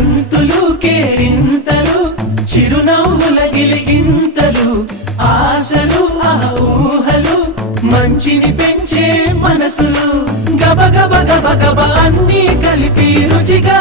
గంతులు కేరింతలు చిరునవ్వుల గిలిగింతలు ఆశలు ఆ ఊహలు మంచిని పెంచే మనసులు గబ గబ గబ గబ అన్నీ కలిపి రుచిగా